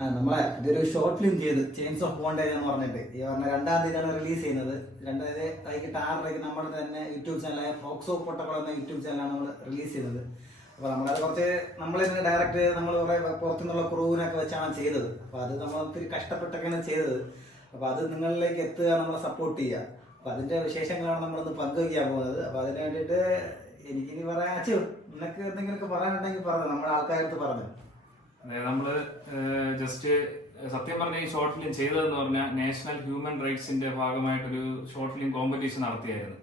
നമ്മളെ ഇതൊരു short film ചെയ്ത് ചെയിൻസ് ഓഫ് ബോണ്ടേജ് എന്ന് പറഞ്ഞിട്ട് ഈ പറഞ്ഞ 2-ാം തീയതിയാണ് റിലീസ് ചെയ്യുന്നത്. 2-ാം തീയതി വൈകിട്ട് 6:30 നമ്മുടെ തന്നെ യൂട്യൂബ് ചാനലായ ഫ്ലോക്സോ പൊട്ടക്കുളം എന്ന യൂട്യൂബ് ചാനലാണ് നമ്മൾ റിലീസ് ചെയ്യുന്നത്. അപ്പോൾ നമ്മളത് കുറച്ച് നമ്മളിതിന് ഡയറക്റ്റ് നമ്മൾ കുറേ പുറത്തുനിന്നുള്ള ക്രൂവിനൊക്കെ വെച്ചാണ് ചെയ്തത്. അപ്പോൾ അത് നമ്മൾ ഒത്തിരി കഷ്ടപ്പെട്ടൊക്കെയാണ് ചെയ്തത്. അപ്പോൾ അത് നിങ്ങളിലേക്ക് എത്തുക, നമ്മളെ സപ്പോർട്ട് ചെയ്യുക. അപ്പോൾ അതിൻ്റെ വിശേഷങ്ങളാണ് നമ്മളിന്ന് പങ്കുവയ്ക്കാൻ പോകുന്നത്. അപ്പോൾ അതിന് വേണ്ടിയിട്ട് എനിക്കിനി പറയാൻ നിനക്ക് എന്തെങ്കിലുമൊക്കെ പറയാനുണ്ടെങ്കിൽ പറഞ്ഞു, നമ്മുടെ ആൾക്കാരടുത്ത് പറഞ്ഞു. അതായത് നമ്മള് ജസ്റ്റ് സത്യം പറഞ്ഞ ഈ ഷോർട്ട് ഫിലിം ചെയ്തതെന്ന് പറഞ്ഞാൽ നാഷണൽ ഹ്യൂമൻ റൈറ്റ്സിന്റെ ഭാഗമായിട്ടൊരു ഷോർട്ട് ഫിലിം കോമ്പറ്റീഷൻ നടത്തിയായിരുന്നു.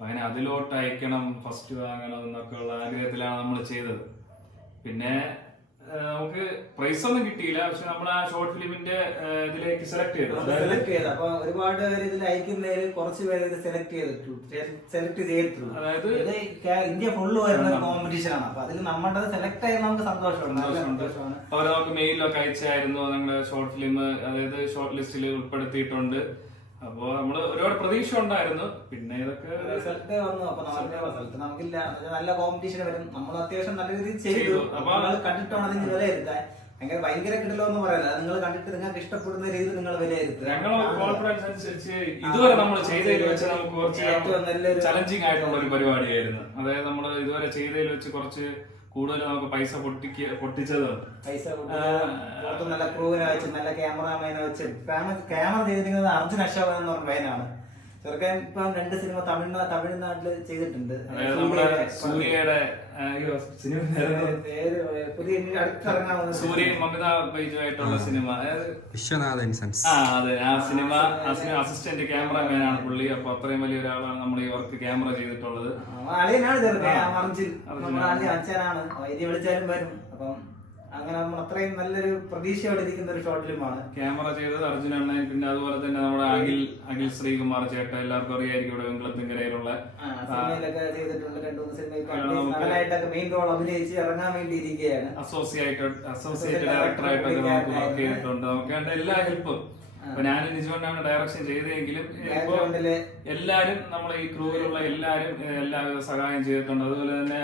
അങ്ങനെ അതിലോട്ട് അയക്കണം, ഫസ്റ്റ് വാങ്ങണം എന്നൊക്കെ ഉള്ള ആഗ്രഹത്തിലാണ് നമ്മൾ ചെയ്തത്. പിന്നെ നമുക്ക് പ്രൈസ് ഒന്നും കിട്ടിയില്ല, പക്ഷെ നമ്മൾ ആ ഷോർട്ട് ഫിലിമിന്റെ ഇതിലേക്ക് സെലക്ട് ചെയ്തു. അപ്പൊ ഒരുപാട് പേര് ഇതിൽ അയക്കുന്നതിൽ കുറച്ച് പേര് ഇത് സെലക്ട് ചെയ്തിട്ടുള്ളൂ. അതായത് ഇന്ത്യ ഫുള്ള് വരുന്ന കോമ്പറ്റീഷൻ ആണ്. അപ്പൊ അതിൽ നമ്മുടെ സെലക്ട് ആയി നമുക്ക് സന്തോഷമുണ്ട്. അവർ നമുക്ക് മെയിലൊക്കെ അയച്ചായിരുന്നു ഞങ്ങളുടെ ഷോർട്ട് ഫിലിം, അതായത് ഷോർട്ട് ലിസ്റ്റിൽ ഉൾപ്പെടുത്തിയിട്ടുണ്ട്. അപ്പൊ നമ്മള് ഒരുപാട് പ്രതീക്ഷ ഉണ്ടായിരുന്നു. പിന്നെ ഇതൊക്കെ റിസൾട്ട് വന്നു. അപ്പൊ റിസൾട്ട് നമുക്കില്ല, നല്ല കോമ്പറ്റീഷൻ വരും. നമ്മൾ അത്യാവശ്യം നല്ല രീതിയിൽ ചെയ്തു. അപ്പൊ നിങ്ങൾ കണ്ടിട്ടാണ് അതിന് വിലയിരുത്താൻ. ഭയങ്കര കിട്ടലോ എന്ന് പറയല്ല, നിങ്ങൾ കണ്ടിട്ട് നിങ്ങൾക്ക് ഇഷ്ടപ്പെടുന്ന രീതിയിൽ നിങ്ങൾ വിലയിരുത്തുക. ഞങ്ങളുടെ കോൺഫിഡൻസ് അനുസരിച്ച് ഇതുവരെ നമ്മൾ ചെയ്തതിൽ വെച്ച് നമുക്ക് കുറച്ച് ഏറ്റവും നല്ലൊരു ചലഞ്ചിങ് ആയിട്ടുള്ള ഒരു പരിപാടിയായിരുന്നു. അതായത് നമ്മൾ ഇതുവരെ ചെയ്തതിൽ വെച്ച് കുറച്ച് കൂടുതൽ നമുക്ക് പൈസ പൊട്ടിച്ചത് നല്ല ക്രൂവിനെ വെച്ച്, നല്ല ക്യാമറാമാനെ വെച്ച്. ക്യാമറ ചെയ്തിരിക്കുന്നത് അർജുൻ അശോകൻ എന്ന് പറഞ്ഞ പയ്യനാണ്. ചെറുക്കൻ ഇപ്പം 2 സിനിമ തമിഴ്നാട്ടില് ചെയ്തിട്ടുണ്ട്. സൂര്യയുടെ സൂര്യ മമിത ബൈജുമായിട്ടുള്ള സിനിമ, വിശ്വനാഥൻ. അതെ, ആ സിനിമ അസിസ്റ്റന്റ് ക്യാമറമാനാണ് പുള്ളി. അപ്പൊ അത്രയും വലിയ ഒരാളാണ് നമ്മൾ ഈ വർക്ക് ക്യാമറ ചെയ്തിട്ടുള്ളത്. അച്ഛനാണ്, വൈദ്യ വിളിച്ചാലും വരും. അപ്പം അങ്ങനെ നമ്മൾ അത്രയും നല്ലൊരു പ്രതീക്ഷയോടെ ഇരിക്കുന്ന ഒരു ഷോർട്ട് ഫിലിമാണ്. ക്യാമറ ചെയ്തത് അർജുൻ അണ്ണൻ. പിന്നെ അതുപോലെ തന്നെ നമ്മുടെ അഖിൽ ശ്രീകുമാർ ചേട്ടൻ, എല്ലാവർക്കും അറിയായിരിക്കും, ഇവിടെ വെങ്കളത്തിങ്കരയിലുള്ള സിനിമയിലൊക്കെ ചെയ്തിട്ടുണ്ട്. 2-3 സിനിമ മെയിൻ റോൾ അഭിനയിച്ച് ഇറങ്ങാൻ വേണ്ടി ഇരിക്കുകയാണ്. അസോസിയേറ്റ് ഡയറക്ടറായിട്ടൊക്കെ നമുക്ക് വർക്ക് ചെയ്തിട്ടുണ്ട്. നമുക്ക് വേണ്ട എല്ലാ ഹെൽപ്പും. അപ്പൊ ഞാൻ നിജോണ്ടാണ് ഡയറക്ഷൻ ചെയ്തെങ്കിലും എല്ലാരും നമ്മളെ ഈ ക്രൂവിലുള്ള എല്ലാരും എല്ലാവിധ സഹായം ചെയ്തിട്ടുണ്ട്. അതുപോലെ തന്നെ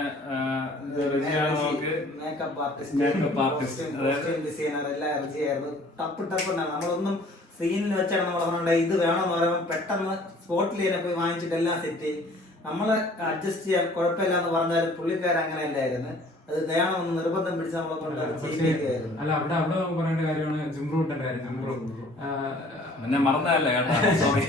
മേക്കപ്പ് ആർട്ടിസ്റ്റ്, ഡിസൈനർ എല്ലാം ഇറച്ചിയായിരുന്നു. നമ്മളൊന്നും സീനിൽ വെച്ചാണ് നമ്മൾ പറഞ്ഞത് ഇത് വേണമെന്ന് പറയുമ്പോൾ പെട്ടെന്ന് സ്പോട്ടിൽ തന്നെ പോയി വാങ്ങിച്ചിട്ട് എല്ലാം സെറ്റ് ചെയ്യും. നമ്മളെ അഡ്ജസ്റ്റ് ചെയ്യാൻ കുഴപ്പമില്ല എന്ന് പറഞ്ഞാലും പുള്ളിക്കാരൻ അങ്ങനെ അല്ലായിരുന്നു. അത് വേണമെന്ന് നിർബന്ധം പിടിച്ച് നമ്മളെ കൊണ്ട് ചെയ്യിപ്പിക്കുകയായിരുന്നു. അല്ല, അവിടെ നമുക്ക് പറയേണ്ട കാര്യമാണ് ജിംബ്രൂട്ടിന്റെ കാര്യം. എന്നെ മറന്നതല്ല കേട്ടോ, സോറി.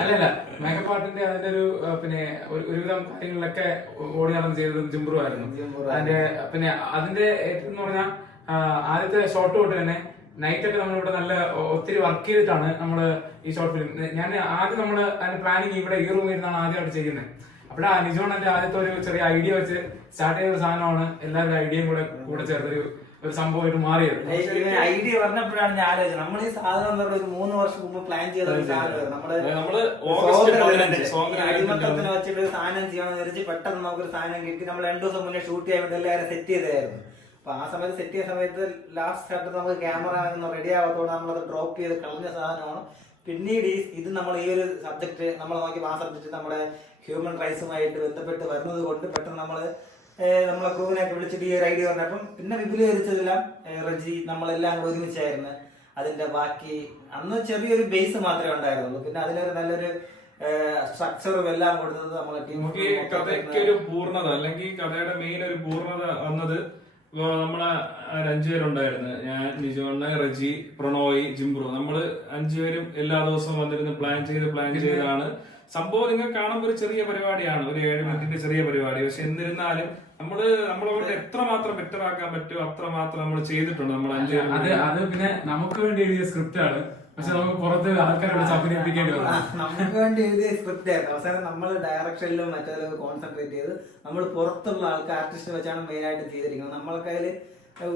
അല്ലല്ല, മേക്കപ്പ് ആർട്ടിന്റെ അതിന്റെ ഒരു പിന്നെ ഒരുവിധം കാര്യങ്ങളിലൊക്കെ ഓടി നടന്ന് ചെയ്തത് ജിംബ്രു ആയിരുന്നു. അതിന്റെ പിന്നെ അതിന്റെ എന്ന് പറഞ്ഞാൽ ആദ്യത്തെ ഷോട്ട് തൊട്ട് തന്നെ നൈറ്റ് ഒക്കെ നമ്മളിവിടെ നല്ല ഒത്തിരി വർക്ക് ചെയ്തിട്ടാണ് നമ്മള് ഈ ഷോർട്ട് ഫിലിം. ഞാൻ ആദ്യം നമ്മള് അതിന്റെ പ്ലാനിങ് ഇവിടെ ഈ റൂമിൽ ഇരുന്നാണ് ആദ്യമായിട്ട് ചെയ്യുന്നത്. അപ്പോഴാ നിജോണന്റെ ആദ്യത്തെ ഒരു ചെറിയ ഐഡിയ വെച്ച് സ്റ്റാർട്ട് ചെയ്ത സാധനമാണ് എല്ലാവരുടെ ഐഡിയയും കൂടെ ചേർത്ത് ഒരു സംഭവമായിട്ട് മാറിയത്. ഐഡിയ പറഞ്ഞപ്പോഴാണ് ഞാൻ ആലോചിച്ചത്, നമ്മൾ ഈ സാധനം ഒരു 3 വർഷം മുമ്പ് പ്ലാൻ ചെയ്ത ഒരു സാധനം നമ്മള് അടിമത്തത്തിന് വെച്ചിട്ട് സാധനം ചെയ്യണമെന്ന് വിചാരിച്ച് പെട്ടെന്ന് നമുക്കൊരു സാധനം കിട്ടി. നമ്മൾ 2 ദിവസം മുന്നേ ഷൂട്ട് ചെയ്യാൻ വേണ്ടി എല്ലാവരും സെറ്റ് ചെയ്തായിരുന്നു. അപ്പൊ ആ സമയത്ത് സെറ്റ് ചെയ്ത സമയത്ത് ലാസ്റ്റ് ഘട്ടത്തിൽ നമുക്ക് ക്യാമറ റെഡി ആവാത്തോടെ നമ്മളത് ഡ്രോപ്പ് ചെയ്ത് കളഞ്ഞ സാധനമാണ്. പിന്നീട് ഇത് നമ്മൾ ഈ ഒരു സബ്ജക്ട് നമ്മൾ നോക്കിയപ്പോൾ ആ സബ്ജക്ട് നമ്മുടെ ഹ്യൂമൻ റൈറ്റ്സുമായിട്ട് ബന്ധപ്പെട്ട് വരുന്നത് കൊണ്ട് പെട്ടെന്ന് നമ്മളെ ക്രൂവിനെയൊക്കെ വിളിച്ചിട്ട് ഈ ഒരു ഐഡിയ പറഞ്ഞപ്പം പിന്നെ വിപുലീകരിച്ചതെല്ലാം റജി നമ്മളെല്ലാം കൂടെ ഒരുമിച്ചായിരുന്നു. അതിന്റെ ബാക്കി അന്ന് ചെറിയൊരു ബേസ് മാത്രമേ ഉണ്ടായിരുന്നുള്ളൂ. പിന്നെ അതിനൊരു നല്ലൊരു സ്ട്രക്ചറും എല്ലാം കൊടുത്തത് നമ്മളെ ടീം. കഥയ്ക്ക് ഒരു പൂർണ്ണത, അല്ലെങ്കിൽ കഥയുടെ മെയിൻ ഒരു പൂർണ്ണത വന്നത് നമ്മളെ 5 പേരുണ്ടായിരുന്നു. ഞാൻ, നിജോണ്ണ, റജി, പ്രണോയ്, ജിംബ്രു. നമ്മള് 5 പേരും എല്ലാ ദിവസവും വന്നിരുന്ന് പ്ലാൻ ചെയ്താണ് സംഭവം. നിങ്ങൾ കാണുമ്പോൾ ഒരു ചെറിയ പരിപാടിയാണ്, ഒരു 7 മിനിറ്റിന്റെ ചെറിയ പരിപാടി. പക്ഷെ എന്നിരുന്നാലും നമ്മളെ കൊണ്ട് എത്രമാത്രം ബെറ്റർ ആക്കാൻ പറ്റുമോ അത്രമാത്രം നമ്മൾ ചെയ്തിട്ടുണ്ട്. നമ്മൾ 5 പേരും അത് പിന്നെ നമുക്ക് വേണ്ടി എഴുതിയ സ്ക്രിപ്റ്റ് ആണ്. പക്ഷെ നമുക്ക് പുറത്ത് ആൾക്കാരോട് അഭിനയിപ്പിക്കേണ്ടി വന്നു. നമുക്ക് വേണ്ടി എഴുതിയ സ്ക്രിപ്റ്റ് ആയിരുന്നു. അവസാനം നമ്മൾ ഡയറക്ഷനിലും മറ്റേതൊക്കെ കോൺസെൻട്രേറ്റ് ചെയ്ത് നമ്മൾ പുറത്തുള്ള ആൾക്കാർ ആർട്ടിസ്റ്റ് വെച്ചാണ് മെയിൻ ആയിട്ട് ചെയ്തിരിക്കുന്നത്. നമ്മൾക്ക് അതിൽ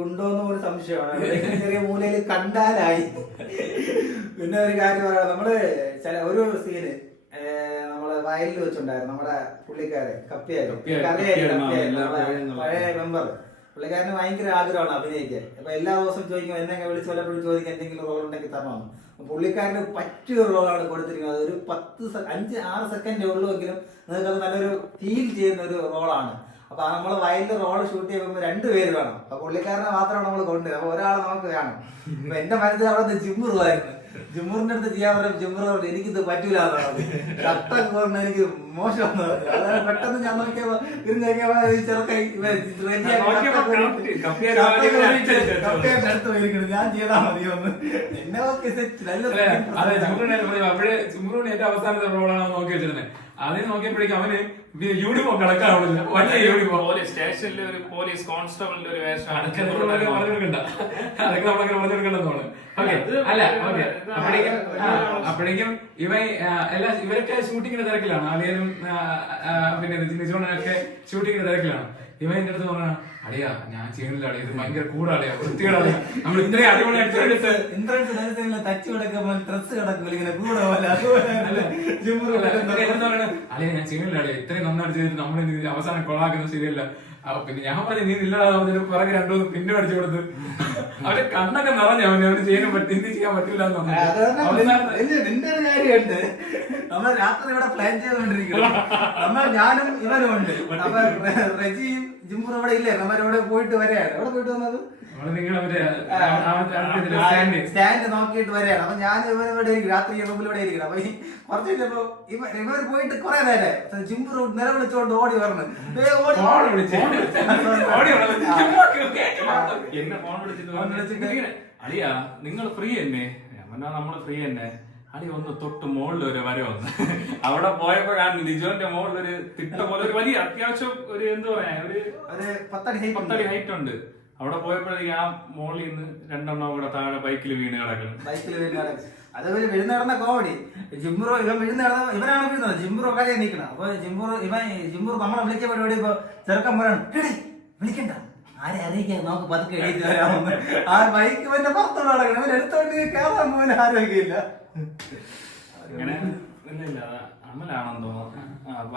ഉണ്ടോന്ന് ഒരു സംശയമാണ്. ചെറിയ മൂലയിൽ കണ്ടാലായി. പിന്നെ ഒരു കാര്യം പറയാം, നമ്മള് ഒരു സീന് നമ്മള് വയലിൽ വെച്ചിട്ടുണ്ടായിരുന്നു. നമ്മുടെ പുള്ളിക്കാരെ പഴയ മെമ്പർ പുള്ളിക്കാരന് ഭയങ്കര ആഗ്രഹമാണ് അഭിനയിക്കാൻ. അപ്പൊ എല്ലാ ദിവസവും ചോദിക്കും, എന്നൊക്കെ വിളിച്ച് വല്ലപ്പോഴും ചോദിക്കും എന്തെങ്കിലും റോൾ ഉണ്ടെങ്കിൽ തരണമെന്ന്. പുള്ളിക്കാരന് പറ്റിയ റോളാണ് കൊടുത്തിരിക്കുന്നത്. ഒരു 5-6 സെക്കൻഡേ ഉള്ളൂവെങ്കിലും നിങ്ങൾക്ക് അത് നല്ലൊരു ഫീൽ ചെയ്യുന്ന ഒരു റോളാണ്. അപ്പൊ നമ്മള് വയലിൽ റോള് ഷൂട്ട് ചെയ്യുമ്പോൾ 2 പേര് വേണം. അപ്പൊ പുള്ളിക്കാരനെ മാത്രമാണ് നമ്മൾ കൊണ്ടുവരുന്നത്. അപ്പൊ ഒരാളെ നമുക്ക് വേണം. അപ്പൊ എന്റെ മനസ്സിൽ അവിടെ ജിമ്മറുമായിരുന്നു. ജിമ്മറിന്റെ അടുത്ത് ചെയ്യാൻ പറയും. ജിമ്മർ പറഞ്ഞു എനിക്കിത് പറ്റൂല. ഷർട്ടൊക്കെ പറഞ്ഞ എനിക്ക് മോശം. അതായത് പെട്ടെന്ന് ഞാൻ നോക്കിയപ്പോ അടുത്ത് പോയിരിക്കണം. ഞാൻ ചെയ്താൽ മതിയൊന്ന് എന്നെ എന്റെ അവസാനത്തെ റോളാണ് നോക്കി വെച്ചിരുന്നത്. അതിന് നോക്കിയപ്പോഴേക്കും അവന് യൂണിഫോം കിടക്കാവില്ല. വലിയ യൂണിഫോം സ്റ്റേഷനിലെ ഒരു പോലീസ് കോൺസ്റ്റബിളിന്റെ ഒരു വേഷം അതൊക്കെ നമ്മളങ്ങനെ പറഞ്ഞെടുക്കണ്ടെന്നാണ്. ഓക്കെ അല്ല ഓക്കെ. അപ്പോഴേക്കും ഇവരൊക്കെ ഷൂട്ടിങ്ങിന്റെ തിരക്കിലാണ്. ആദ്യം പിന്നെ നിജോണൊക്കെ ഷൂട്ടിങ്ങിന്റെ തിരക്കിലാണ്. ഇവൻ എന്റെ അടുത്ത് പറഞ്ഞ അടിയാ ഞാൻ ചെയ്യണില്ല അടിയാ ഇത് ഭയങ്കര കൂടാളിയാ വൃത്തികളാളിയാ നമ്മൾ ഇത്രയും അടിപൊളിയായിട്ട് തച്ചു കിടക്കുമ്പോ ഡ്രസ് കിടക്കൂല ഇങ്ങനെ കൂടെ അളിയാ ഞാൻ ചെയ്യണില്ല അളിയാ ഇത്രയും നന്നായിട്ട് ചെയ്തിട്ട് നമ്മൾ അവസാനം കൊളാക്കുന്നത് ശരിയല്ല. പിന്നെ ഞാൻ പറഞ്ഞു നീ ഇല്ല പിറകെ 2 പിന്നെ അടിച്ചു കൊടുത്ത് അവന്റെ കണ്ണൊക്കെ നിറഞ്ഞു. അവന് ചെയ്യാൻ പറ്റില്ല എന്ന് നിന്റെ ഒരു കാര്യമുണ്ട്. നമ്മൾ രാത്രി ഇവിടെ പ്ലാൻ ചെയ്തുകൊണ്ടിരിക്കുന്നു. ഞാനും ഇവനും ഉണ്ട്. അപ്പൊ റെജിയും ജിംബറും ഇവിടെ ഇല്ലേ. നമ്മളിവിടെ പോയിട്ട് വരെയാണ്. എവിടെ പോയിട്ട് വന്നത്? സ്റ്റാൻഡ് നോക്കിയിട്ട് വരെയാണ്. അപ്പൊ ഞാൻ ഇവനിവിടെ ഇരിക്കും. രാത്രി റൂമിൽ ഇവിടെ ഇരിക്കണം. അപ്പൊ കുറച്ച് കഴിഞ്ഞപ്പോ ഇവർ പോയിട്ട് കുറെ നേരം ജിംബർ നിലവിളിച്ചോണ്ട് ഓടി വരണം. എന്നെ ഫോൺ വിളിച്ചിട്ട് അളിയാ നിങ്ങൾ ഫ്രീ തന്നെ? നമ്മള് ഫ്രീ തന്നെ. അടി ഒന്ന് തൊട്ട് മുകളിൽ ഒരു വര വന്ന് അവിടെ പോയപ്പോഴാണ് ലിജോന്റെ മുകളിൽ ഒരു തിട്ട പോലെ ഒരു വലിയ അത്യാവശ്യം ഒരു എന്താ പറയാ ഒരു 10 അടി ഹൈറ്റ് ഉണ്ട്. അവിടെ പോയപ്പോഴേക്കും ആ മോളിൽ നിന്ന് 2 എണ്ണം കൂടെ താഴെ ബൈക്കിൽ വീണ് കിടക്കണം. അതേപോലെ വിഴുന്ന് നടന്ന കോമഡി. ജിംബറോ ഇവൻ വിഴുന്ന് നടന്ന ഇവനാണ് വീഴുന്നത്. ജിംബറോ കളി നിൽക്കണം. അപ്പൊ ജിംബറോ നമ്മളെ വിളിച്ച പരിപാടി ഇപ്പൊ ചെറുക്കൻ പറയണം വിളിക്കണ്ട ആരെ അറിയിക്കാൻ നമുക്ക് പതുക്കെ എഴുതി വരാമെന്ന്. ആ ബൈക്ക് പിന്നെ പുറത്തോട് നടക്കണം. ഇവൻ എടുത്തോണ്ട് കയറാൻ പോലും ആരോഗ്യമില്ല. അങ്ങനെ ഇല്ല അമലാണെന്ന് തോന്നുന്നു.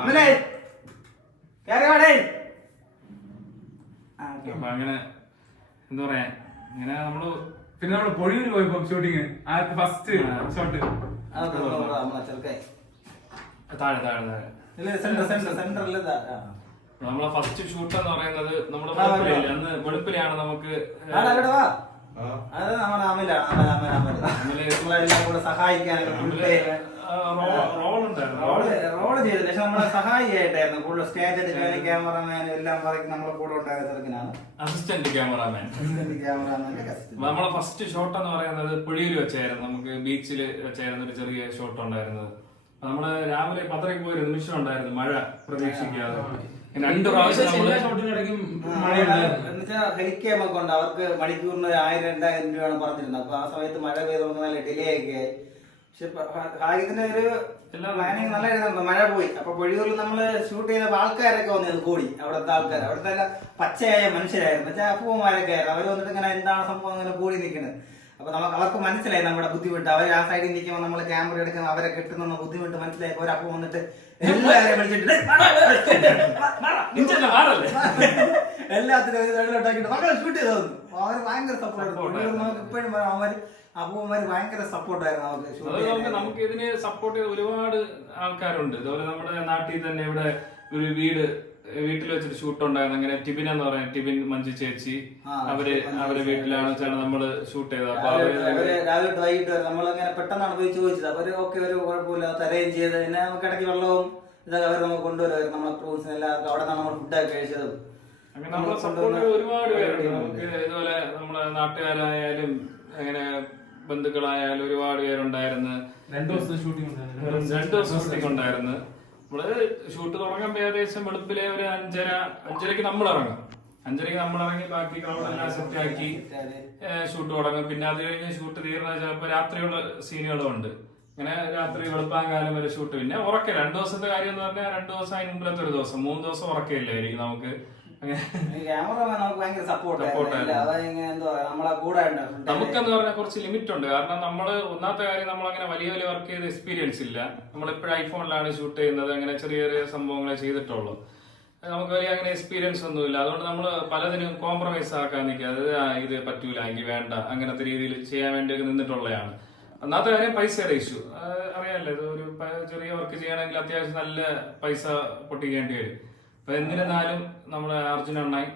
അങ്ങനെ എന്താ പറയാ ഇങ്ങനെ നമ്മള് പിന്നെ നമ്മള് പൊഴിയൂര് പോയപ്പോ ഷൂട്ടിങ് ഫസ്റ്റ് ഷോട്ട് താഴെ താഴെ താഴെ നമ്മളെ ഫസ്റ്റ് ഷൂട്ട് എന്ന് പറയുന്നത് നമ്മുടെ വെളുപ്പിലല്ലേ. അന്ന് വെളുപ്പിലാണ് നമുക്ക് റോള് ചെയ്തില്ല. പക്ഷെ നമ്മളെ സഹായിയായിട്ടായിരുന്നു കൂടുതൽ. സ്റ്റേജ് എടുക്കാനും ക്യാമറമാനും എല്ലാം നമ്മളെ കൂടെ ഉണ്ടായിരുന്ന ചെറുക്കനാണ് അസിസ്റ്റന്റ് ക്യാമറാമാൻ. നമ്മളെ ഫസ്റ്റ് ഷോട്ട് എന്ന് പറയുന്നത് പുഴയിൽ വെച്ചായിരുന്നു. നമുക്ക് ബീച്ചിൽ വെച്ചായിരുന്നു ഒരു ചെറിയ ഷോട്ട് ഉണ്ടായിരുന്നത്. നമ്മള് രാവിലെ 10 പോയൊരു നിമിഷം ഉണ്ടായിരുന്നു. മഴ പ്രതീക്ഷിക്കാതെ 2 പ്രാവശ്യം ഹെലിക്യാമൊക്കെ ഉണ്ട്. അവർക്ക് മണിക്കൂറിന് 1000-2000 രൂപയാണ് പറഞ്ഞിരുന്നത്. അപ്പൊ ആ സമയത്ത് മഴ പെയ്ത് നമുക്ക് നല്ല ഡിലേ ഒക്കെ ആയി. പക്ഷെ ഭാഗ്യത്തിന്റെ ഒരു പ്ലാനിങ് നല്ല എഴുതുന്നുണ്ട്. മഴ പോയി. അപ്പൊ പൊഴിയൂരിൽ നമ്മള് ഷൂട്ട് ചെയ്ത ആൾക്കാരൊക്കെ വന്നിരുന്നു കൂടി. അവിടുത്തെ ആൾക്കാർ അവിടുത്തെ പച്ചയായ മനുഷ്യരായിരുന്നു. വെച്ചാൽ അപ്പൂമാരൊക്കെ ആയിരുന്നു. അവര് വന്നിട്ട് ഇങ്ങനെ എന്താണ് സംഭവം അങ്ങനെ കൂടി നിൽക്കുന്നത്. അപ്പൊ അവർക്ക് മനസ്സിലായി നമ്മുടെ ബുദ്ധിമുട്ട്. അവർ ആ സൈഡിൽ നിൽക്കുമ്പോൾ നമ്മൾ ക്യാമറ എടുക്കുമ്പോൾ അവരെ കിട്ടുന്ന ബുദ്ധിമുട്ട് മനസ്സിലായി. ഒരപ്പം വന്നിട്ട് എല്ലാവരെയും വിളിച്ചിട്ട് എല്ലാത്തിനും ഷൂട്ട് ചെയ്തു. അവർ ഭയങ്കര സപ്പോർട്ട്. നമുക്ക് ഇപ്പോഴും അവർ അപ്പൂമാര് ഭയങ്കര സപ്പോർട്ടായിരുന്നു അവർക്ക്. നമുക്ക് ഇതിന് സപ്പോർട്ട് ചെയ്ത ഒരുപാട് ആൾക്കാരുണ്ട്. ഇതുപോലെ നമ്മുടെ നാട്ടിൽ തന്നെ ഇവിടെ ഒരു വീട്ടിൽ വെച്ചിട്ട് ഷൂട്ട് ഉണ്ടായിരുന്നു. അങ്ങനെ ടിബിൻ എന്ന് പറയാം, ടിബിൻ മഞ്ജു ചേച്ചി, അവരെ വീട്ടിലാണ് വെച്ചാണ് നമ്മള് ഷൂട്ട് ചെയ്തത്. അപ്പൊ രാവിലെ വൈകിട്ട് നമ്മളങ്ങനെ പെട്ടെന്നാണ് പോയി ചോദിച്ചത്. അവര് ഓക്കെ ഒരു കുഴപ്പമില്ല അറേഞ്ച് ചെയ്ത്. പിന്നെ നമുക്ക് ഇടയ്ക്ക് വെള്ളവും ഇതൊക്കെ അവർ നമുക്ക് കൊണ്ടുവരുമായിരുന്നു. നമ്മളെ ഫ്രൂട്ട്സിന് എല്ലാവർക്കും അവിടെ നിന്നാണ് നമ്മൾ ഫുഡൊക്കെ കഴിച്ചത്. അങ്ങനെ നമ്മളെ സപ്പോർട്ട് ഒരുപാട് പേരുണ്ട്. നമുക്ക് ഇതുപോലെ നമ്മളെ നാട്ടുകാരായാലും അങ്ങനെ ബന്ധുക്കളായാലും ഒരുപാട് പേരുണ്ടായിരുന്നു. 2 ദിവസത്തെ ഷൂട്ടിംഗ് ഉണ്ടായിരുന്നു. നമ്മള് ഷൂട്ട് തുടങ്ങുമ്പോ ഏകദേശം വെളുപ്പിലെ ഒരു 5:30 നമ്മൾ ഇറങ്ങും. 5:30 നമ്മൾ ഇറങ്ങി ബാക്കി ക്രൗഡെല്ലാം സെറ്റ് ആക്കി ഷൂട്ട് തുടങ്ങും. പിന്നെ അത് കഴിഞ്ഞ് ഷൂട്ട് തീർന്ന ചിലപ്പോ രാത്രിയുള്ള സീനുകളും ഉണ്ട്. ഇങ്ങനെ രാത്രി വെളുപ്പാങ്കാലം വരെ ഷൂട്ട്. പിന്നെ ഉറക്കെ 2 ദിവസത്തെ കാര്യം എന്ന് പറഞ്ഞാൽ 2 ദിവസം അതിന് മുമ്പിലത്തെ ഒരു ദിവസം 3 ദിവസം ഉറക്കയില്ലായിരിക്കും നമുക്ക്. നമുക്കെന്ന് പറഞ്ഞാൽ കുറച്ച് ലിമിറ്റ് ഉണ്ട്. കാരണം നമ്മള് ഒന്നാമത്തെ കാര്യം നമ്മളങ്ങനെ വലിയ വർക്ക് ചെയ്ത എക്സ്പീരിയൻസ് ഇല്ല. നമ്മളെപ്പോഴും ഐഫോണിലാണ് ഷൂട്ട് ചെയ്യുന്നത്. അങ്ങനെ ചെറിയ ചെറിയ സംഭവങ്ങളെ ചെയ്തിട്ടുള്ളൂ. നമുക്ക് വലിയ അങ്ങനെ എക്സ്പീരിയൻസ് ഒന്നുമില്ല. അതുകൊണ്ട് നമ്മൾ പലതിനും കോംപ്രമൈസ് ആക്കാൻ നിൽക്കുക. ഇത് പറ്റൂല എങ്കിൽ വേണ്ട അങ്ങനത്തെ രീതിയിൽ ചെയ്യാൻ വേണ്ടി നിന്നിട്ടുള്ളതാണ്. ഒന്നാമത്തെ കാര്യം പൈസയുടെ ഇഷ്യൂ അറിയാമല്ലോ. ഇത് ഒരു ചെറിയ വർക്ക് ചെയ്യണമെങ്കിൽ അത്യാവശ്യം നല്ല പൈസ പൊട്ടിക്കേണ്ടി വരും. അപ്പൊ എന്നിരുന്നാലും നമ്മുടെ അർജുന അണ്ണായി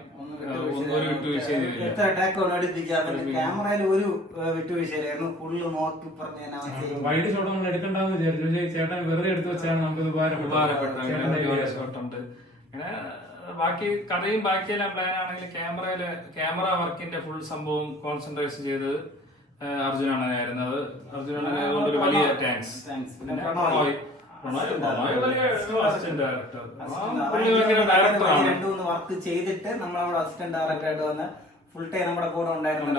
ഒരു വിട്ടുവീഴ്ച ചെയ്തില്ല. എത്ര ടാക്ക് അടുപ്പിക്കാൻ ക്യാമറയിൽ ഒരു വിട്ടുവീഴ്ചയിലായിരുന്നു. ഫുള്ള് നോക്കി പറഞ്ഞ വൈഡ് ഷോട്ട് നമ്മൾ എടുക്കണ്ടെന്ന് വിചാരിച്ചു. ചേട്ടൻ വെറുതെ എടുത്തു വെച്ചാണ് നമുക്ക് ഉപകാരപ്പെട്ട ഷോട്ടുണ്ട്. അങ്ങനെ ബാക്കി കഥയും ബാക്കിയെല്ലാം പ്ലാൻ ആണെങ്കിൽ ക്യാമറ വർക്കിന്റെ ഫുൾ സംഭവം കോൺസെൻട്രേഷൻ ചെയ്ത് അർജുന അണ്ണനായിരുന്നു. അത് അർജുന അണ്ണനായതുകൊണ്ട് ഒരു വലിയ താങ്ക്സ്. പിന്നെ പ്രണോയ് വലിയ അസിസ്റ്റന്റ് ഡയറക്ടർ, ഡയറക്ടറാണ്. 2-3 വർക്ക് ചെയ്തിട്ട് നമ്മളവിടെ അസിസ്റ്റന്റ് ഡയറക്ടർ ആയിട്ട് വന്ന് ഫുൾ ടൈം നമ്മുടെ കൂടെ ഉണ്ടായിരുന്നു.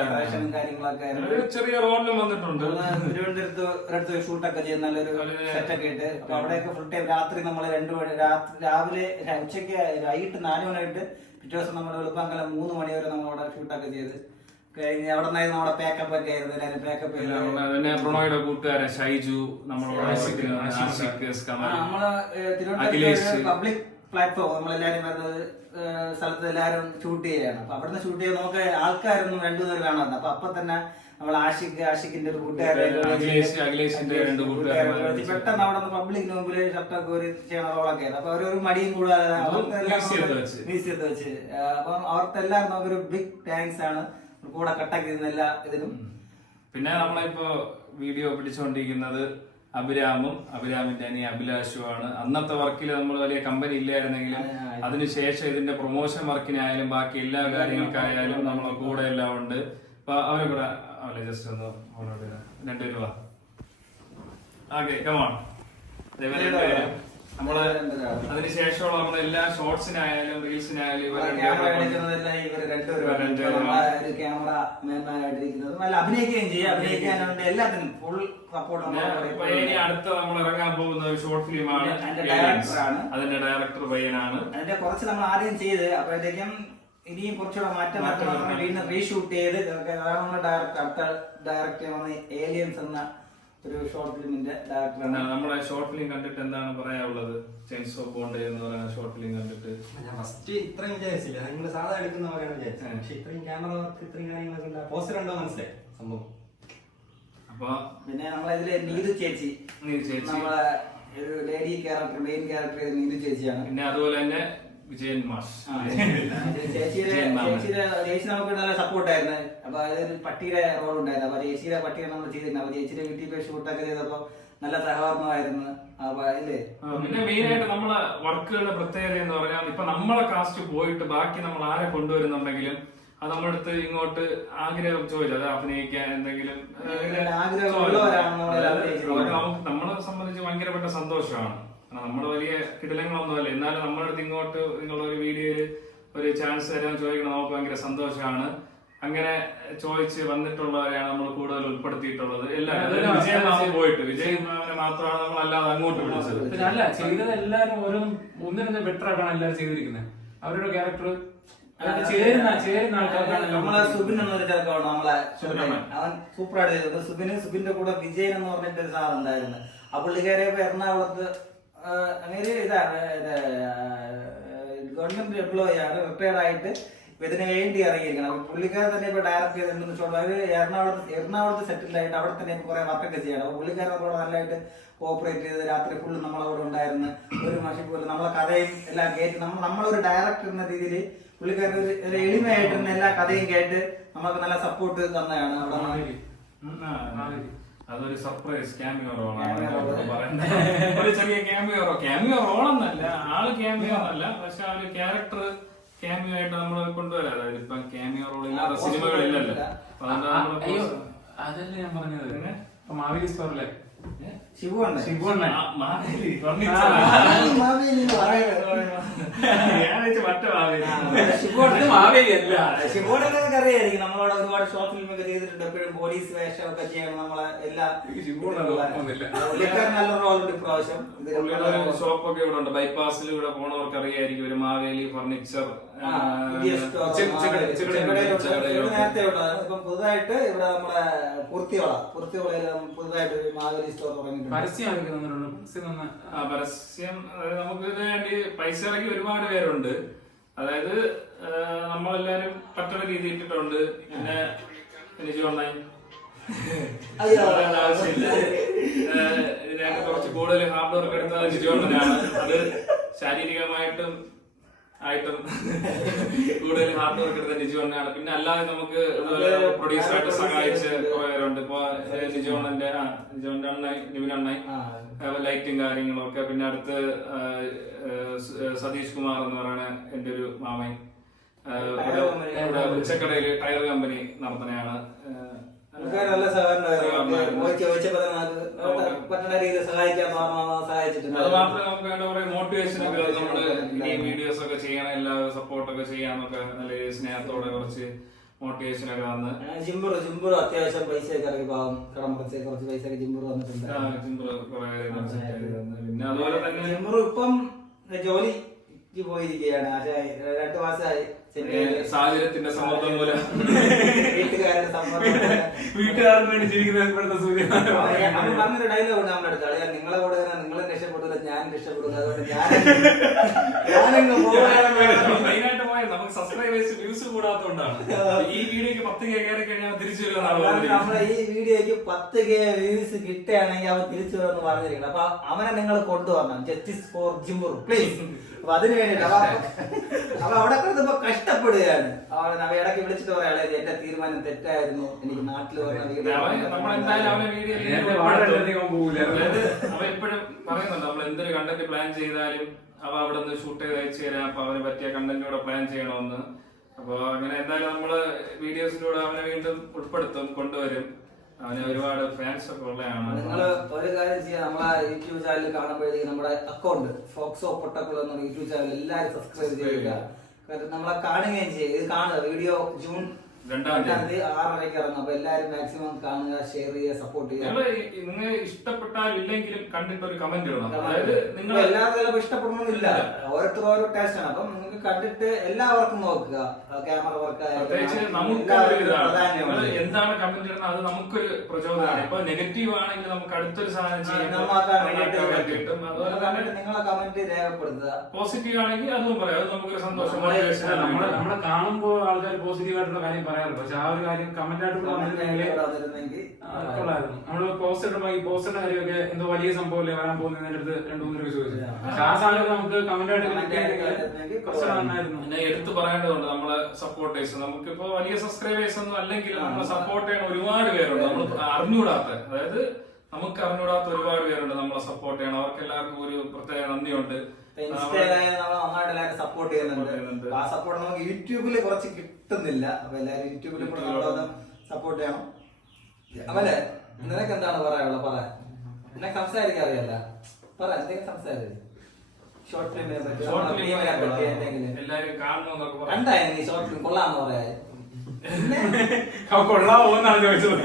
കാര്യങ്ങളൊക്കെ ചെറിയ റോളിലും വന്നിട്ടുണ്ട്. തിരുവനന്തപുരത്ത് ഷൂട്ടൊക്കെ ചെയ്ത് നല്ലൊരു സെറ്റൊക്കെ ഇട്ട് അവിടെയൊക്കെ ഫുൾ ടൈം രാത്രി നമ്മൾ 2 മണി രാവിലെ ഉച്ചയ്ക്ക് വൈകിട്ട് 4 മണിയായിട്ട് പിറ്റേ ദിവസം നമ്മൾ വെളുപ്പാങ്കലം 3 മണി വരെ നമ്മളവിടെ ഷൂട്ടൊക്കെ ചെയ്ത് കഴിഞ്ഞ് അവിടെ നിന്നായിരുന്നു നമ്മുടെ പേക്കപ്പ് ഒക്കെ ആയിരുന്നു. പേക്കപ്പ് പ്രണോയുടെ കൂട്ടുകാരൻ ഷൈജു, നമ്മള് തിരുവനന്തപുരത്ത് പബ്ലിക് പ്ലാറ്റ്ഫോം നമ്മളെല്ലാരും വരുന്നത് സ്ഥലത്ത് എല്ലാരും ഷൂട്ട് ചെയ്യാണ്. അപ്പൊ അവിടുന്ന് ഷൂട്ട് ചെയ്ത് നമുക്ക് ആൾക്കാരൊന്നും 2 പേര് കാണാറുണ്ട്. അപ്പൊ തന്നെ നമ്മൾ ആഷിഖിന്റെ ഒരു കൂട്ടുകാരൻ പെട്ടെന്ന് അവിടെ നിന്ന് പബ്ലിക് മുമ്പിൽ ഷർട്ടൊക്കെ ഒരു ചെയ്യണ റോളൊക്കെ ആയിരുന്നു. അപ്പൊ അവരൊരു മടിയും കൂടാതെ മ്യൂസിയത്ത് വെച്ച് അപ്പം അവർക്കെല്ലാവരും നമുക്കൊരു ബിഗ് താങ്ക്സ് ആണ്. കൂടെ കട്ടാക്കി എല്ലാ ഇതിലും. പിന്നെ നമ്മളിപ്പോ വീഡിയോ പിടിച്ചുകൊണ്ടിരിക്കുന്നത് അഭിരാമിന്റെ അനിയ അഭിലാഷുമാണ്. അന്നത്തെ വർക്കിൽ നമ്മൾ വലിയ കമ്പനി ഇല്ലായിരുന്നെങ്കിലും അതിനുശേഷം ഇതിന്റെ പ്രൊമോഷൻ വർക്കിനായാലും ബാക്കി എല്ലാ കാര്യങ്ങൾക്കായാലും നമ്മളെ കൂടെ എല്ലാം ഉണ്ട്. അപ്പൊ അവരെ കൂടെ ജസ്റ്റ് ഒന്ന് 2 രൂപ ഓക്കെ കമോൺ. നമ്മള് അതിനുശേഷമുള്ള നമ്മുടെ എല്ലാ ഷോർട്സിനായാലും റീൽസിനായാലും എല്ലാത്തിനും ഫുൾ സപ്പോർട്ട്. അടുത്ത നമ്മൾ ഇറങ്ങാൻ പോകുന്ന ഒരു ഷോർട്ട് ഫിലിമാണ്. അതിന്റെ ഡയറക്ടർ പയ്യനാണ്. അതിന്റെ കുറച്ച് നമ്മൾ ആദ്യം ചെയ്ത് അപ്പോഴത്തേക്കും ഇനിയും കുറച്ചുകൂടെ മാറ്റം വീണ്ടും റീഷൂട്ട് ചെയ്ത് ഡയറക്ടർ ഏലിയൻസ് എന്ന ഒരു ഷോർട്ട് ഫിലിമിന്റെ ഡയറക്ടറാണ്. നമ്മളെ ഷോർട്ട് ഫിലിം കണ്ടിട്ട് എന്താണ് പറയാനുള്ളത്? ചെയിൻസ് ഓഫ് ബോണ്ട് എന്ന് പറയുന്ന ഷോർട്ട് ഫിലിം കണ്ടിട്ട് ഞാൻ ഫസ്റ്റ് ഇത്രയും വിചാരിച്ചില്ല. നിങ്ങൾ സാധാ എടുക്കുന്ന പോലെയാണ് വിചാരിച്ചത്. പക്ഷെ ഇത്രയും ക്യാമറ വർക്ക് ഇത്രയും കാര്യങ്ങളൊക്കെ പോസ്റ്റർ ഉണ്ടോ മനസ്സിലായി സംഭവം. അപ്പൊ പിന്നെ നമ്മളതില് നീതു ചേച്ചി നമ്മളെ ഒരു lady character main character Neethu ചേച്ചിയാണ്. പിന്നെ അതുപോലെ തന്നെ വിജയൻ മാഷ് ചേച്ചി നമുക്ക് നല്ല സപ്പോർട്ടായിരുന്നു. അപ്പൊ അതൊരു പട്ടിയുടെ റോൾ ഉണ്ടായിരുന്നു. അപ്പൊ ചേച്ചിയുടെ പട്ടിയെ നമ്മൾ ചെയ്തിരുന്നു. അപ്പൊ ചേച്ചിയുടെ വീട്ടിൽ പോയി ഷൂട്ടൊക്കെ ചെയ്തപ്പോ നല്ല സഹകരണമായിരുന്നു. അപ്പൊ അതില്ലേ പിന്നെ മെയിൻ ആയിട്ട് നമ്മളെ വർക്കുകളുടെ പ്രത്യേകത എന്ന് പറഞ്ഞാൽ ഇപ്പൊ നമ്മളെ കാസ്റ്റ് പോയിട്ട് ബാക്കി നമ്മൾ ആരെ കൊണ്ടുവരുന്നുണ്ടെങ്കിലും അത് നമ്മുടെ അടുത്ത് ഇങ്ങോട്ട് ആഗ്രഹം ചോദിച്ചത് അഭിനയിക്കാൻ എന്തെങ്കിലും നമുക്ക് നമ്മളെ സംബന്ധിച്ച് ഭയങ്കരപ്പെട്ട സന്തോഷമാണ്. നമ്മള് വലിയ കിടിലങ്ങളൊന്നുമല്ല, എന്നാലും നമ്മുടെ അടുത്ത് ഇങ്ങോട്ട് നിങ്ങളുടെ ഒരു വീഡിയോയില് ഒരു ചാൻസ് തരാൻ ചോദിക്കണം നമുക്ക് ഭയങ്കര സന്തോഷമാണ്. അങ്ങനെ ചോദിച്ച് വന്നിട്ടുള്ളവരെയാണ് നമ്മൾ കൂടുതൽ ഉൾപ്പെടുത്തിയിട്ടുള്ളത്. എല്ലാവരും വിജയമാവ് പോയിട്ട് വിജയമാവിനെ മാത്രമാണ് നമ്മൾ അല്ലാതെ അങ്ങോട്ട് വിളിച്ചത്. അല്ല ചെയ്തത് എല്ലാവരും ഓരോന്നും ഒന്നിനൊന്നും ബെറ്റർ ആയിട്ടാണ് എല്ലാവരും ചെയ്തിരിക്കുന്നത്. അവരുടെ ക്യാരക്ടർ ചേരുന്ന ആൾക്കാർക്കാണ്. നമ്മളെ സുബിൻ എന്നൊരു ചെറുക്കമാണ് നമ്മളെ അവൻ സൂപ്പറായിട്ട് ചെയ്തത്. സുബിന്റെ കൂടെ വിജയൻ എന്ന് പറഞ്ഞിട്ട് ഒരു സാധനം ഉണ്ടായിരുന്നു. ആ പുള്ളിക്കാരെ എറണാകുളത്ത് അങ്ങനെ ഇതാണ് ഗവൺമെന്റ് എംപ്ലോയി ആണ്, റിട്ടയർഡ് ആയിട്ട് ഇതിന് വേണ്ടി ഇറങ്ങിയിരിക്കണം. അപ്പൊ പുള്ളിക്കാരൻ തന്നെ ഇപ്പൊ ഡയറക്ട് ചെയ്തിട്ടുണ്ടെന്ന് എറണാകുളത്ത് സെറ്റിൽഡ് ആയിട്ട് അവിടെ തന്നെ കുറെ വർക്കൊക്കെ ചെയ്യണം. അപ്പൊ പുള്ളിക്കാരോട് നല്ലതായിട്ട് കോപ്പറേറ്റ് ചെയ്ത് രാത്രി ഫുള്ള് നമ്മളവിടെ ഉണ്ടായിരുന്നു. ഒരു മഷി പോലെ നമ്മളെ കഥയും എല്ലാം കേട്ട് നമ്മളൊരു ഡയറക്ടർ എന്ന രീതിയിൽ പുള്ളിക്കാരൻ ഒരു എളിമയായിട്ട് എല്ലാ കഥയും കേട്ട് നമുക്ക് നല്ല സപ്പോർട്ട് തന്നെയാണ് അവിടെ. അതൊരു സർപ്രൈസ് ക്യാമിയോ റോളാണ്. ഒരു ചെറിയ ക്യാമിയോ റോളെന്നല്ല, ആള് ക്യാമിയോ എന്നല്ല, പക്ഷെ ആ ഒരു ക്യാരക്ടർ ക്യാമിയോ ആയിട്ട് നമ്മൾ കൊണ്ടുവരാം. അതായത് ഇപ്പൊ ക്യാമിയോ റോൾ ഇല്ലാത്ത സിനിമകളില്ലല്ലോ. അതല്ലേ ഞാൻ പറഞ്ഞത്. മാവേലി സ്റ്റോറിലെ ശിവുണ്ട് ശിവോടൊക്കെ അറിയായിരിക്കും. നമ്മളവിടെ ഒരുപാട് ഷോർട്ട് ഫിലിം ഒക്കെ ചെയ്തിട്ടുണ്ട്. എപ്പോഴും പോലീസ് വേഷമൊക്കെ ചെയ്യണം. നമ്മളെ എല്ലാ നല്ല റോളുണ്ട് ഇപ്രാവശ്യം. ഷോപ്പൊക്കെ ഇവിടെ ഉണ്ട്. ബൈപ്പാസിൽ ഇവിടെ പോണവർക്ക് അറിയായിരിക്കും. ഒരു മാവേലി ഫർണിച്ചർ നേരത്തെ ഇപ്പം പുതുതായിട്ട് ഇവിടെ നമ്മുടെ പൂർത്തിയോളയിൽ പുതുതായിട്ട് മാവേലി സ്റ്റോർ തുടങ്ങിയിട്ടുണ്ട്. പരസ്യം നമുക്ക് ഇതിനു വേണ്ടി പൈസ ഇറക്കി ഒരുപാട് പേരുണ്ട്. അതായത് നമ്മളെല്ലാരും പറ്റുന്ന രീതി ഇട്ടിട്ടുണ്ട്. പിന്നെ എനിക്ക് ആവശ്യമില്ല. ഇതിനായിട്ട് കുറച്ച് കൂടുതൽ ഹാർഡ് വർക്ക് എടുത്തത് ജിജോണ്ണനാണ്. അത് ശാരീരികമായിട്ടും ആയിട്ടും കൂടുതൽ ഹാർഡ് വർക്ക് എടുത്ത നിജു അണ്ണയാണ്. പിന്നെ അല്ലാതെ നമുക്ക് പ്രൊഡ്യൂസർ ആയിട്ട് സഹായിച്ച് കുറെ പേരുണ്ട്. ഇപ്പൊ നിജു അണ്ണന്റെ അണ്ണായി നിവിൻ അണ്ണായി ലൈറ്റും കാര്യങ്ങളും ഒക്കെ. പിന്നെ അടുത്ത് സതീഷ് കുമാർ എന്ന് പറയുന്ന എന്റെ ഒരു മാമൻ ഉച്ചക്കടയില് ടയർ കമ്പനി നടത്തുന്നതാണ്. നല്ല സഹകരണമായിരുന്നു. ചോദിച്ചപ്പോ പറ്റുന്ന രീതിയിൽ സഹായിച്ചിട്ടുണ്ട്. അത് മാത്രമേ നമുക്ക് വേണ്ട കുറെ മോട്ടിവേഷൻ ഒക്കെ നമ്മള് ഈ വീഡിയോസ് ഒക്കെ ചെയ്യണം, എല്ലാവരും സപ്പോർട്ടൊക്കെ ചെയ്യാന്നൊക്കെ നല്ല സ്നേഹത്തോടെ കുറച്ച് മോട്ടിവേഷൻ ഒക്കെ വന്ന് ജിംബുറു അത്യാവശ്യം പൈസ ഒക്കെ ഇറങ്ങി പാവം കടം കുറച്ച് പൈസ ഒക്കെ ജിംബുറു വന്നിട്ടുണ്ട്. പിന്നെ അതുപോലെ തന്നെ ജിംബുറു ഇപ്പം ജോലിക്ക് പോയിരിക്കുകയാണ്. പക്ഷേ 2 മാസമായി സാഹചര്യത്തിന്റെ സമ്മർദ്ദം മൂലം വീട്ടുകാരുടെ സമ്മർദ്ദം വീട്ടുകാർക്ക് വേണ്ടി ജീവിക്കുന്ന സൂര്യൻ പറഞ്ഞൊരു ഡയലോഗ് ഉണ്ട് നമ്മുടെ അടുത്ത്. അളിയാ നിങ്ങളെ കൂടെ നിങ്ങളെ രക്ഷപ്പെടില്ല, ഞാൻ രക്ഷപ്പെടുന്നു. അതുകൊണ്ട് ഞാനങ്ങ് മെയിനായിട്ട് പോയത് നമുക്ക് സബ്സ്ക്രൈബേഴ്സ് വ്യൂസ് കൂടാത്തതുകൊണ്ടാണ്. ഈ വീഡിയോക്ക് 10K കയറി കഴിഞ്ഞാൽ തിരിച്ചു വരുമെന്നാണ്. നമ്മളെ ഈ വീഡിയോക്ക് 10K വ്യൂസ് കിട്ടുകയാണെങ്കിൽ അവൻ തിരിച്ചു വരുമെന്ന് പറഞ്ഞിരിക്കണം. അപ്പൊ അവനെ നിങ്ങൾ കൊണ്ടുവരണം. Justice for Jimburu please. അപ്പൊ അതിന് വേണ്ടിട്ട് അപ്പൊ അവിടെ കിടന്നപ്പോ കഷ്ടപ്പെടുകയാണ്. അവൻ ഇടയ്ക്ക് വിളിച്ചിട്ട് പറയാളെ എന്റെ തീരുമാനം തെറ്റായിരുന്നു, എനിക്ക് നാട്ടിൽ അവൻ എപ്പോഴും പറയുന്നുണ്ട് നമ്മൾ എന്തൊരു കണ്ടന്റ് പ്ലാൻ ചെയ്താലും അവ അവിടെ നിന്ന് ഷൂട്ട് ചെയ്ത് അയച്ചു തരാം. അപ്പൊ അവന് പറ്റിയ കണ്ടന്റിലൂടെ പ്ലാൻ ചെയ്യണമെന്ന്. അപ്പൊ അങ്ങനെ എന്തായാലും നമ്മള് വീഡിയോസിലൂടെ അവനെ വീണ്ടും ഉൾപ്പെടുത്തും, കൊണ്ടുവരും. അവന് ഒരുപാട് ഫാൻസ് ഒക്കെ ഉള്ളതാണ്. നിങ്ങൾ ഒരു കാര്യം ചെയ്യാം, നമ്മളെ യൂട്യൂബ് ചാനൽ കാണുമ്പോഴത്തേക്ക് നമ്മുടെ അക്കൗണ്ട് ഫോക്സോ പൊട്ടക്കുളം എന്ന യൂട്യൂബ് ചാനൽ എല്ലാവരും സബ്സ്ക്രൈബ് ചെയ്യുക. കാരണം നമ്മളെ കാണുകയും ചെയ്യുക. ഇത് കാണുക, വീഡിയോ ജൂൺ 2-ാം തീയതി 6:30 ഇറങ്ങും. അപ്പൊ എല്ലാവരും മാക്സിമം കാണുക, ഷെയർ ചെയ്യുക, സപ്പോർട്ട് ചെയ്യുക. നിങ്ങൾ ഇഷ്ടപ്പെട്ടാലും ഇല്ലെങ്കിലും കണ്ടിട്ട് ഒരു കമന്റ് ഇടണം. അതായത് നിങ്ങൾ എല്ലാവർക്കും ചിലപ്പോൾ ഇഷ്ടപ്പെടണമെന്നില്ല, ഓരോരുത്തരും ഓരോ ടേസ്റ്റ് ആണ്. അപ്പം നിങ്ങൾക്ക് കണ്ടിട്ട് എല്ലാവർക്കും നോക്കുക. ക്യാമറ വർക്ക് എന്താണ് കമന്റ് ഇടുന്നത് അത് നമുക്കൊരു പ്രചോദനമാണ്. ഇപ്പൊ നെഗറ്റീവ് ആണെങ്കിൽ നമുക്ക് അടുത്തൊരു സാധനം ചെയ്യാൻ കിട്ടും. അതുപോലെ തന്നെ നിങ്ങളെ കമന്റ് രേഖപ്പെടുത്തുക. പോസിറ്റീവ് ആണെങ്കിൽ അതും പറയാം. അത് നമുക്കൊരു സന്തോഷം. നമ്മളെ കാണുമ്പോൾ ആൾക്കാർ പോസിറ്റീവ് ആയിട്ടുള്ള കാര്യം പറയാറുണ്ട്. പക്ഷെ ആ ഒരു കാര്യം കമന്റ് ആയിട്ട് വന്നിരുന്നെങ്കിൽ നമ്മള് പോസ്റ്റ് ഇടുമ്പോ ഈ പോസ്റ്റിന്റെ കാര്യമൊക്കെ എന്തോ വലിയ സംഭവമല്ലേ വരാൻ പോകുന്നതിന്റെ അടുത്ത് 2-3 രൂപ ചോദിച്ചു. പക്ഷെ ആ സാധനം നമുക്ക് കമന്റ് ആയിട്ട് നന്നായിരുന്നു. പിന്നെ എടുത്തു പറയേണ്ടതുണ്ട് നമ്മളെ സപ്പോർട്ടേഴ്സ്. നമുക്കിപ്പോ വലിയ സബ്സ്ക്രൈബേഴ്സ് ഒന്നും അല്ലെങ്കിൽ നമ്മളെ സപ്പോർട്ട് ചെയ്യാൻ ഒരുപാട് പേരുണ്ട്. നമ്മൾ അറിഞ്ഞുകൂടാത്ത, അതായത് നമുക്ക് അറിഞ്ഞുകൂടാത്ത ഒരുപാട് പേരുണ്ട് നമ്മളെ സപ്പോർട്ട് ചെയ്യണം. അവർക്ക് എല്ലാവർക്കും ഒരു പ്രത്യേക നന്ദിയുണ്ട്. നന്നായിട്ട് സപ്പോർട്ട് ചെയ്യുന്നുണ്ട്. ആ സപ്പോർട്ട് നമുക്ക് യൂട്യൂബില് കുറച്ച് കിട്ടുന്നില്ല. അപ്പൊ എല്ലാരും യൂട്യൂബിലും കൂടെ നമ്മളൊന്ന് സപ്പോർട്ട് ചെയ്യണം. അവലെ നിനക്ക് എന്താണ് പറയാനുള്ളത്? പറയാൻ നിനക്ക് സംസാരിക്കാൻ അറിയല്ല, പറ എന്തെങ്കിലും സംസാരിക്കും. ഷോർട്ട് ഫിലിമിനെ പറ്റി എല്ലാരും കാണണമെന്നൊക്കെ കണ്ടായിരുന്നു. നീ ഷോർട്ട് ഫിലിം കൊള്ളാന്ന് പറയാ കൊള്ളാമോന്നാണ് ചോദിച്ചത്.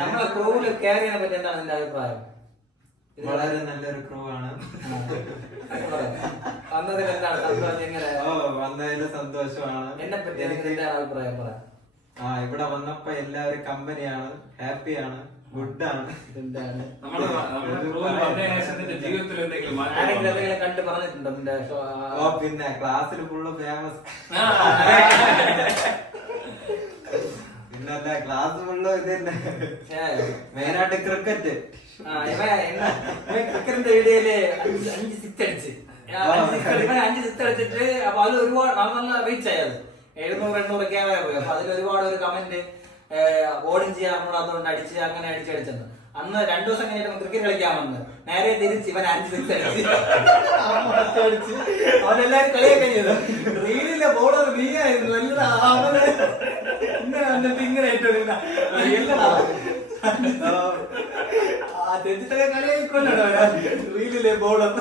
നമ്മളെ ക്രൂവില് കയറിയതിനെ പറ്റി എന്താണ് നിന്റെ അഭിപ്രായം? വളരെ നല്ലൊരു ക്രൂ ആണ്. വന്നതിൽ എന്താണ് സന്തോഷം? എങ്ങനെ വന്നതിന് സന്തോഷമാണ്. എന്നെ പറ്റി എന്താണ് അഭിപ്രായം? പറയാം. ഇവിടെ വന്നപ്പോ എല്ലാവരും കമ്പനിയാണ്, ഹാപ്പിയാണ്, ഗുഡ് ആണ്. കണ്ട് പറഞ്ഞിട്ടുണ്ടോ? പിന്നെ ക്ലാസ്സിൽ ഫുള്ള് ഫേമസ്. പിന്നല്ല ക്ലാസ് ഫുള്ള് ഇത് തന്നെ, മെയിനായിട്ട് ക്രിക്കറ്റ്. ക്രിക്കറ്റിന്റെ വീഡിയോയില് 5 സിക്സ് അടിച്ച് 5 സിക്സ് അടിച്ചിട്ട് അപ്പൊ അത് ഒരുപാട് നല്ല റീച്ച് ആയത്. 700-800 ക്യാമറ പോയി. അപ്പൊ അതിൽ ഒരുപാട് ഒരു കമന്റ് ബോളിംഗ് ചെയ്യാറുള്ളതുകൊണ്ട് അങ്ങനെ അടിച്ചെന്ന്. അന്ന് 2 ദിവസം കഴിഞ്ഞിട്ട് ക്രിക്കറ്റ് കളിക്കാൻ വന്ന് നേരെ തിരിച്ച് ഇവൻ 5 സിക്സ് അടിച്ച് അവനെല്ലാരും കളിയൊക്കെ ചെയ്തു. റീലിലെ ബോളർ നീയായിരുന്നു. ഇങ്ങനെ വന്നിട്ട് ഇങ്ങനെ തെറ്റിത്തൊക്കെ കളിയായിക്കൊല്ലോ റീലിലെ ബോളർ.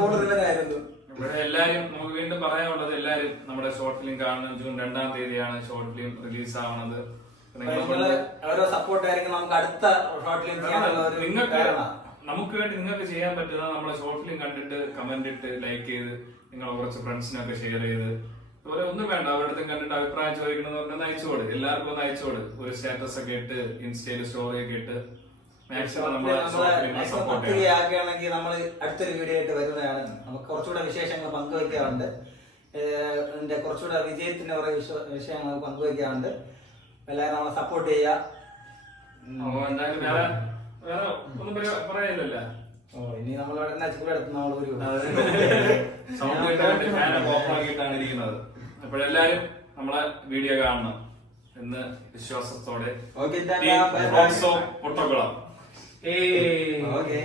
ബോളർ ഇവനായിരുന്നു. ഇവിടെ എല്ലാരും നമുക്ക് വീണ്ടും പറയാനുള്ളത്, എല്ലാരും നമ്മുടെ ഷോർട്ട് ഫിലിം കാണുന്നത് ജൂൺ 2-ാം തീയതിയാണ് ഷോർട്ട് ഫിലിം റിലീസ് ആവുന്നത്. ഓരോ സപ്പോർട്ടായിരിക്കും നമുക്ക് അടുത്ത ഷോർട്ട് ഫിലിം നിങ്ങൾക്ക് നമുക്ക് വേണ്ടി നിങ്ങൾക്ക് ചെയ്യാൻ പറ്റുന്ന നമ്മളെ ഷോർട്ട് ഫിലിം കണ്ടിട്ട് കമന്റ് ഇട്ട് ലൈക്ക് ചെയ്ത് നിങ്ങളെ കുറച്ച് ഫ്രണ്ട്സിനൊക്കെ ഷെയർ ചെയ്ത്, അതുപോലെ ഒന്നും വേണ്ട അവരുടെ കണ്ടിട്ട് അഭിപ്രായം ചോദിക്കണമെന്ന് പറഞ്ഞാൽ അയച്ചോട്. എല്ലാവർക്കും ഒന്ന് അയച്ചോട്. ഒരു സ്റ്റാറ്റസ് ഒക്കെ ഇട്ട് ഇൻസ്റ്റയിൽ സ്റ്റോറി ഒക്കെ ഇട്ട് മാക്സിമം നമ്മളെ സപ്പോർട്ട് ചെയ്യുകയാണെങ്കിൽ നമ്മൾ അടുത്തൊരു വീഡിയോ ആയിട്ട് വരുന്നതാണ്. നമുക്ക് കുറച്ചുകൂടെ വിശേഷങ്ങൾ പങ്കുവയ്ക്കാറുണ്ട്. അതിന്റെ കുറച്ചുകൂടെ വിജയത്തിന്റെ കുറെ വിഷയങ്ങൾ പങ്കുവയ്ക്കാറുണ്ട്. എല്ലാവരും നമ്മളെ സപ്പോർട്ട് ചെയ്യുക. വേറെ ഒന്നും പറയാനില്ലല്ലോ. ഇനി നമ്മളിവിടെ ചൂടെടുത്ത് നമ്മളൊരു സൗണ്ട് കേട്ട് ഫാനൊക്കെ ഓഫ് ആക്കിയിട്ടാണ് ഇരിക്കുന്നത്. അപ്പോഴെല്ലാരും നമ്മളെ വീഡിയോ കാണണം എന്ന് വിശ്വാസത്തോടെ ഓക്കെ പൊട്ടോക്കുളം. ഓക്കെ